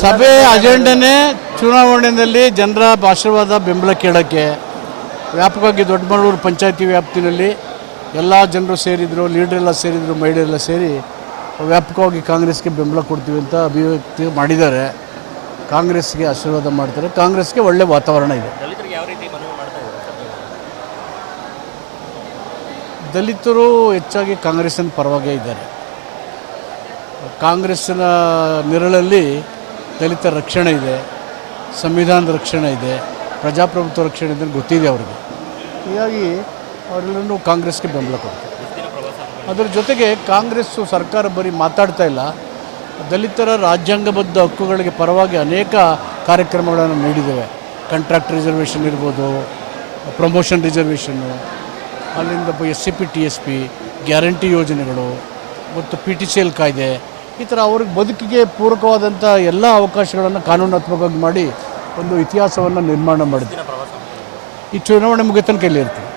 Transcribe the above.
ಸಭೆ ಅಜೆಂಡನೇ ಚುನಾವಣೆಯಲ್ಲಿ ಜನರ ಆಶೀರ್ವಾದ ಬೆಂಬಲ ಕೇಳೋಕ್ಕೆ. ವ್ಯಾಪಕವಾಗಿ ದೊಡ್ಡಮಗಳೂರು ಪಂಚಾಯತಿ ವ್ಯಾಪ್ತಿನಲ್ಲಿ ಎಲ್ಲ ಜನರು ಸೇರಿದರು, ಲೀಡ್ರೆಲ್ಲ ಸೇರಿದರು, ಮಹಿಳೆಯರೆಲ್ಲ ಸೇರಿ ವ್ಯಾಪಕವಾಗಿ ಕಾಂಗ್ರೆಸ್ಗೆ ಬೆಂಬಲ ಕೊಡ್ತೀವಿ ಅಂತ ಅಭಿವ್ಯಕ್ತಿ ಮಾಡಿದ್ದಾರೆ. ಕಾಂಗ್ರೆಸ್ಗೆ ಆಶೀರ್ವಾದ ಮಾಡ್ತಾರೆ. ಕಾಂಗ್ರೆಸ್ಗೆ ಒಳ್ಳೆ ವಾತಾವರಣ ಇದೆ. ದಲಿತರು ಹೆಚ್ಚಾಗಿ ಕಾಂಗ್ರೆಸ್ಸಿನ ಪರವಾಗೇ ಇದ್ದಾರೆ. ಕಾಂಗ್ರೆಸ್ಸಿನ ನೆರಳಲ್ಲಿ ದಲಿತರ ರಕ್ಷಣೆ ಇದೆ, ಸಂವಿಧಾನದ ರಕ್ಷಣೆ ಇದೆ, ಪ್ರಜಾಪ್ರಭುತ್ವ ರಕ್ಷಣೆ ಇದೆ ಗೊತ್ತಿದೆ ಅವರಿಗೆ. ಹೀಗಾಗಿ ಅವರೆಲ್ಲರೂ ಕಾಂಗ್ರೆಸ್ಗೆ ಬೆಂಬಲ ಕೊಡ್ತಾರೆ. ಅದರ ಜೊತೆಗೆ ಕಾಂಗ್ರೆಸ್ಸು ಸರ್ಕಾರ ಬರೀ ಮಾತಾಡ್ತಾ ಇಲ್ಲ, ದಲಿತರ ರಾಜ್ಯಾಂಗಬದ್ಧ ಹಕ್ಕುಗಳಿಗೆ ಪರವಾಗಿ ಅನೇಕ ಕಾರ್ಯಕ್ರಮಗಳನ್ನು ನೀಡಿದ್ದೇವೆ. ಕಾಂಟ್ರಾಕ್ಟ್ ರಿಸರ್ವೇಷನ್ ಇರ್ಬೋದು, ಪ್ರಮೋಷನ್ ರಿಸರ್ವೇಷನ್ನು, ಅಲ್ಲಿಂದ SCP TSP ಗ್ಯಾರಂಟಿ ಯೋಜನೆಗಳು ಮತ್ತು PTCL ಕಾಯ್ದೆ, ಈ ಥರ ಅವ್ರಿಗೆ ಬದುಕಿಗೆ ಪೂರಕವಾದಂಥ ಎಲ್ಲ ಅವಕಾಶಗಳನ್ನು ಕಾನೂನಾತ್ಮಕವಾಗಿ ಮಾಡಿ ಒಂದು ಇತಿಹಾಸವನ್ನು ನಿರ್ಮಾಣ ಮಾಡಿದೆ. ಈ ಚುನಾವಣೆ ಮುಗಿದ ತನಕ ಇಲ್ಲಿ ಇರ್ತೀವಿ.